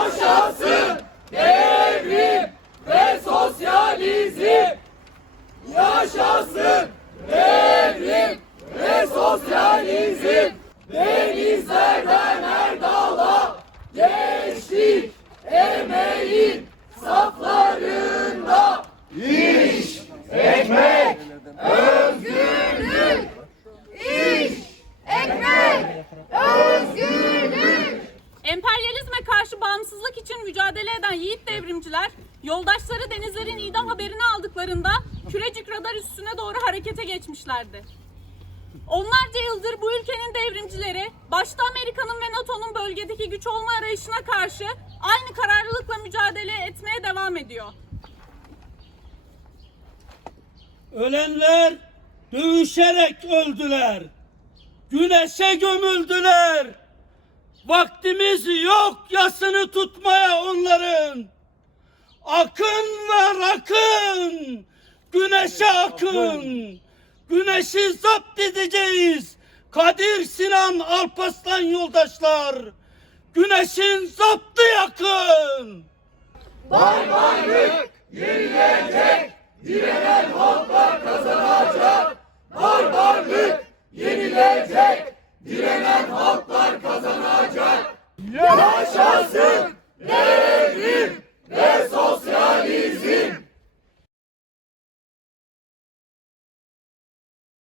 Yaşasın devrim ve sosyalizm. Yaşasın devrim ve sosyalizm. Denizlerden Erdal'a geçtik bağımsızlık için mücadele eden yiğit devrimciler, yoldaşları denizlerin idam haberini aldıklarında Kürecik radar üstüne doğru harekete geçmişlerdi. Onlarca yıldır bu ülkenin devrimcileri, başta Amerika'nın ve NATO'nun bölgedeki güç olma arayışına karşı aynı kararlılıkla mücadele etmeye devam ediyor. Ölenler dövüşerek öldüler. Güneşe gömüldüler. Vaktimiz yok yasını tutmaya onların. Akın var akın. Güneşe akın. Güneşi zapt edeceğiz. Kadir Sinan Alpaslan yoldaşlar. Güneşin zaptı yakın. Barbarlık yenilecek, Yaşasın! Yaşasın!